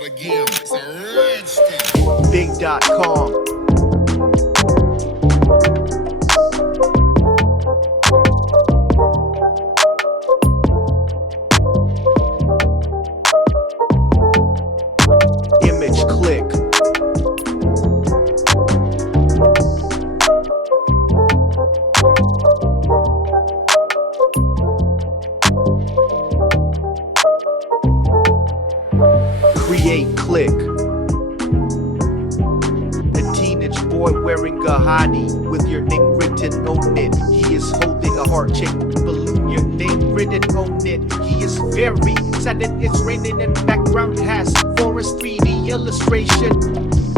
start again. It's a redskin. Big.com. Image click. Create click. A teenage boy wearing a HODDY with your name written on it. He is holding a heart-shaped balloon, your name written on it. He is very sad that it's raining and background has forest 3D illustration.